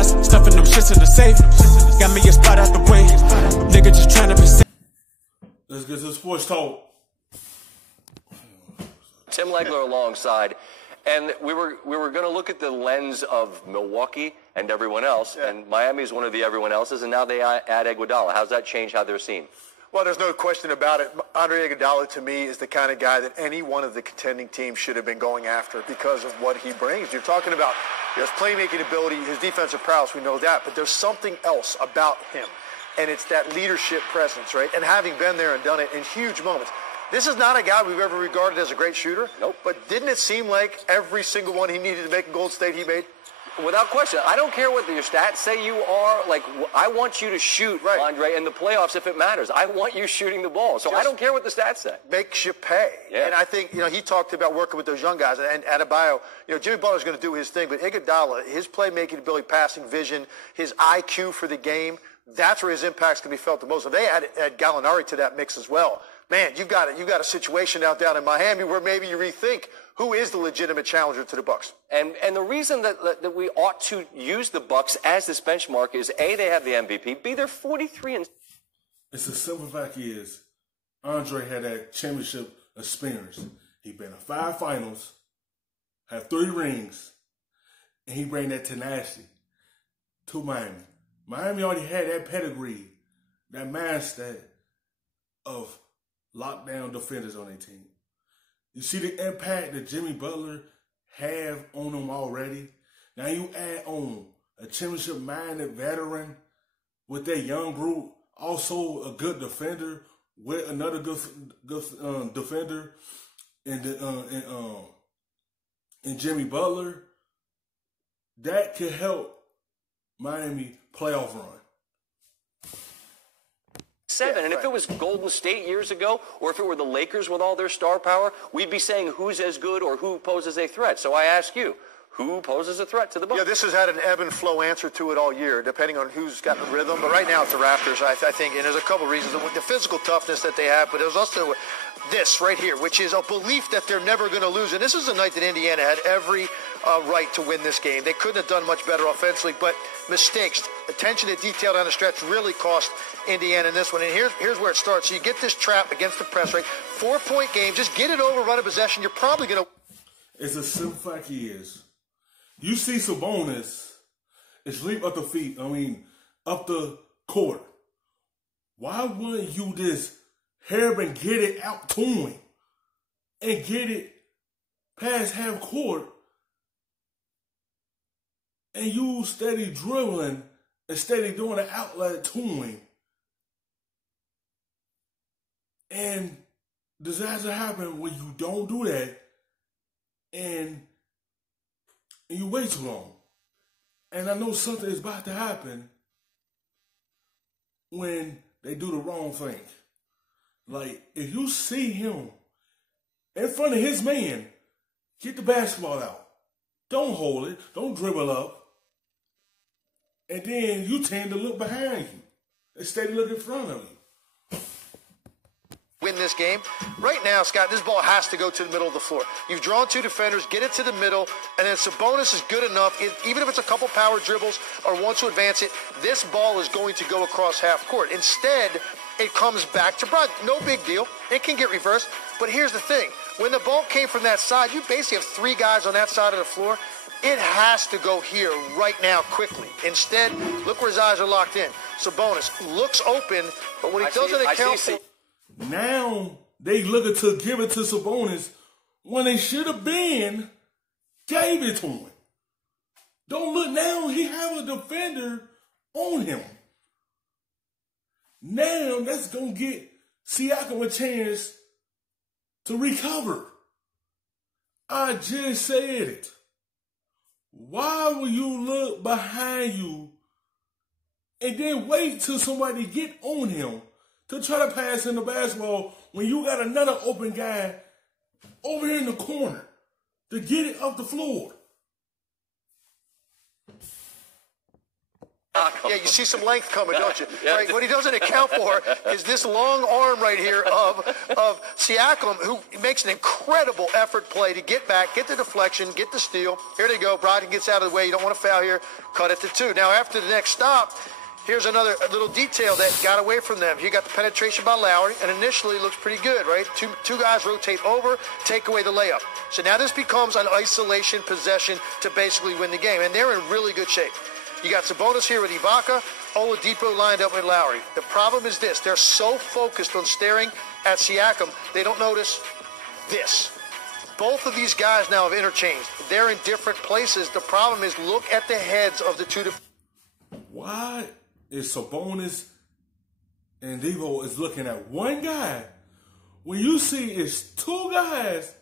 fast, stuffing them shits in the safe. Got me a spot out the way. Nigga just trying to be safe. Let's get to the sports talk. Tim Legler alongside, and we were going to look at the lens of Milwaukee and everyone else, and Miami is one of the everyone else's, and now they add Iguodala. How's that change how they're seen? Well, there's no question about it. Andre Iguodala, to me, is the kind of guy that any one of the contending teams should have been going after because of what he brings. You're talking about his playmaking ability, his defensive prowess, we know that, but there's something else about him, and it's that leadership presence, right? And having been there and done it in huge moments. This is not a guy we've ever regarded as a great shooter. Nope. But didn't it seem like every single one he needed to make in Golden State he made? Without question. I don't care what your stats say you are. Like, I want you to shoot, right, Andre, in the playoffs if it matters. I want you shooting the ball. So I don't care what the stats say. Makes you pay. Yeah. And I think, he talked about working with those young guys. And Adebayo, Jimmy Butler's going to do his thing. But Iguodala, his playmaking ability, passing vision, his IQ for the game, that's where his impact's going to be felt the most. So they add Gallinari to that mix as well. Man, you've got a situation out down in Miami where maybe you rethink who is the legitimate challenger to the Bucks. And the reason that we ought to use the Bucks as this benchmark is A, they have the MVP, B, they're 43 and. It's a simple fact is Andre had that championship experience. He been to 5 finals, had 3 rings, and he bring that tenacity to Miami. Miami already had that pedigree, that mindset of lockdown defenders on their team. You see the impact that Jimmy Butler have on them already. Now you add on a championship-minded veteran with that young group, also a good defender with another good defender in Jimmy Butler. That could help Miami playoff run. 7. And if it was Golden State years ago, or if it were the Lakers with all their star power, we'd be saying who's as good or who poses a threat. So I ask you, who poses a threat to the Bucks? Yeah, this has had an ebb and flow answer to it all year, depending on who's got the rhythm. But right now it's the Raptors, I think, and there's a couple reasons. The physical toughness that they have, but there's also this right here, which is a belief that they're never going to lose. And this is a night that Indiana had every right to win this game. They couldn't have done much better offensively, but mistakes, attention to detail down the stretch really cost Indiana in this one. And here's where it starts. So you get this trap against the press rate, 4-point game, just get it over, run a possession. You're probably going to. It's a simple fact is. You see Sabonis is leap up the feet, up the court. Why wouldn't you just help and get it out to him and get it past half court and you steady dribbling and steady doing an outlet to him? And disaster happens when you don't do that and you wait too long. And I know something is about to happen when they do the wrong thing. Like, if you see him in front of his man, get the basketball out. Don't hold it. Don't dribble up. And then you tend to look behind you instead of looking in front of you. Win this game. Right now, Scott, this ball has to go to the middle of the floor. You've drawn 2 defenders, get it to the middle, and then Sabonis is good enough, even if it's a couple power dribbles or wants to advance it, this ball is going to go across half court. Instead, it comes back to Brogdon. No big deal. It can get reversed. But here's the thing. When the ball came from that side, you basically have 3 guys on that side of the floor. It has to go here right now quickly. Instead, look where his eyes are locked in. Sabonis looks open, but when he doesn't account for... Now they looking to give it to Sabonis when they should have been gave it to him. Don't look now, he have a defender on him. Now that's going to get Siakam a chance to recover. I just said it. Why will you look behind you and then wait till somebody get on him to try to pass in the basketball when you got another open guy over here in the corner to get it up the floor? Siakam. Yeah, you see some length coming, don't you? Yeah. Right. What he doesn't account for is this long arm right here of Siakam, who makes an incredible effort play to get back, get the deflection, get the steal. Here they go. Brogdon gets out of the way. You don't want to foul here. Cut it to 2. Now, after the next stop, here's another little detail that got away from them. You got the penetration by Lowry, and initially looks pretty good, right? Two guys rotate over, take away the layup. So now this becomes an isolation possession to basically win the game, and they're in really good shape. You got Sabonis here with Ibaka, Oladipo lined up with Lowry. The problem is this. They're so focused on staring at Siakam, they don't notice this. Both of these guys now have interchanged. They're in different places. The problem is, look at the heads of the two. Why is Sabonis and Debo is looking at one guy when you see it's 2 guys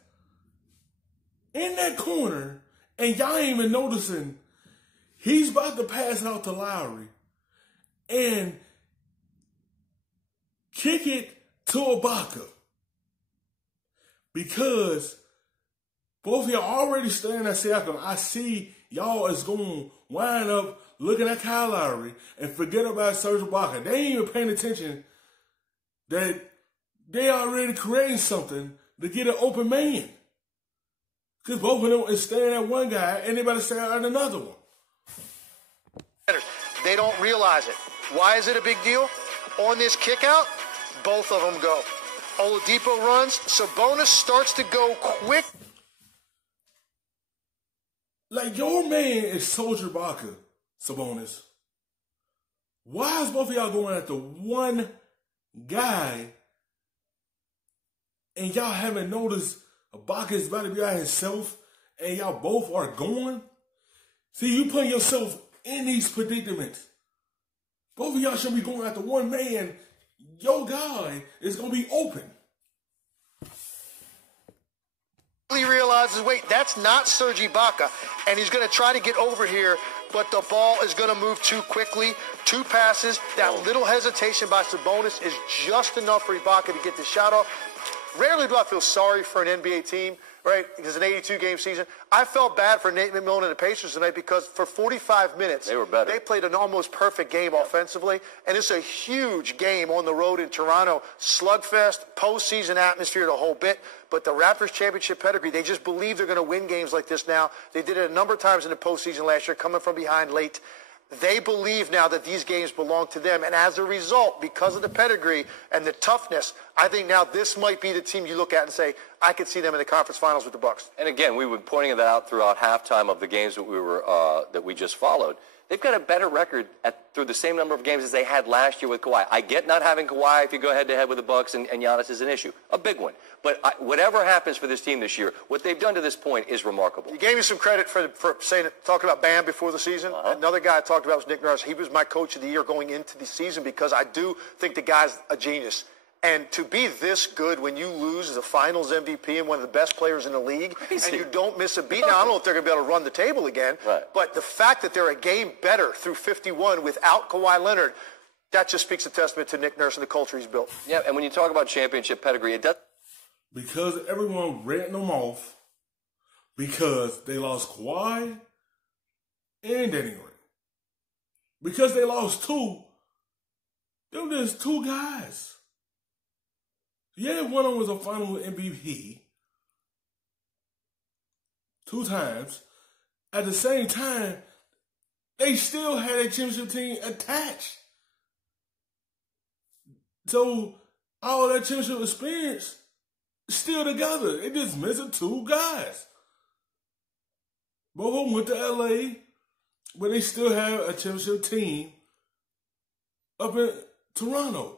in that corner and y'all ain't even noticing he's about to pass out to Lowry and kick it to Ibaka because both of y'all already staring at Siakam. I see y'all is going to wind up looking at Kyle Lowry and forget about Serge Ibaka. They ain't even paying attention that they already creating something to get an open man. Because both of them is staring at one guy and they better stare at another one. They don't realize it. Why is it a big deal? On this kick out, both of them go. Oladipo runs. Sabonis starts to go quick. Like, your man is Serge Ibaka, Sabonis. Why is both of y'all going after one guy and y'all haven't noticed Ibaka is about to be out himself and y'all both are going? See, you putting yourself in these predicaments. Both of y'all should be going after one man. Your guy is going to be open. He realizes, wait, that's not Serge Ibaka, and he's going to try to get over here, but the ball is going to move too quickly. 2 passes, that little hesitation by Sabonis is just enough for Ibaka to get the shot off. Rarely do I feel sorry for an NBA team, right? Because it's an 82-game season. I felt bad for Nate McMillan and the Pacers tonight because for 45 minutes, they were better. They played an almost perfect game offensively, and it's a huge game on the road in Toronto. Slugfest, postseason atmosphere, the whole bit. But the Raptors championship pedigree, they just believe they're going to win games like this now. They did it a number of times in the postseason last year, coming from behind late. They believe now that these games belong to them. And as a result, because of the pedigree and the toughness, I think now this might be the team you look at and say, I could see them in the conference finals with the Bucks. And again, we were pointing that out throughout halftime of the games that we just followed. They've got a better record through the same number of games as they had last year with Kawhi. I get not having Kawhi if you go head-to-head with the Bucks and Giannis is an issue, a big one. But whatever happens for this team this year, what they've done to this point is remarkable. You gave me some credit for talking about Bam before the season. Another guy I talked about was Nick Nurse. He was my coach of the year going into the season because I do think the guy's a genius. And to be this good when you lose as a finals MVP and one of the best players in the league, and you don't miss a beat. Now, I don't know if they're going to be able to run the table again, but the fact that they're a game better through 51 without Kawhi Leonard, that just speaks a testament to Nick Nurse and the culture he's built. Yeah, and when you talk about championship pedigree, it does. Because everyone written them off because they lost Kawhi and Danny Green. Because they lost 2, them just 2 guys. Yeah, one of them was a final MVP 2 times. At the same time, they still had a championship team attached. So all that championship experience is still together. They just missing 2 guys. Both of them went to LA, but they still have a championship team up in Toronto.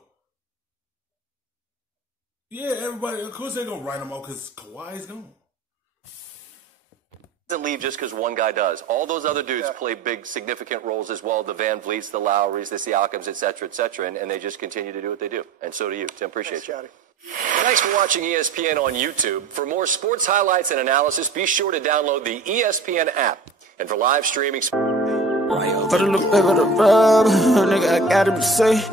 Yeah, everybody, of course they're going to write them out because Kawhi's gone. Doesn't leave just because one guy does. All those other dudes play big, significant roles as well. The Van Vliets, the Lowrys, the Siakams, et cetera, and they just continue to do what they do. And so do you. Tim, appreciate you. Thanks for watching ESPN on YouTube. For more sports highlights and analysis, be sure to download the ESPN app. And for live streaming... But it look big with a rub, nigga, I gotta be safe.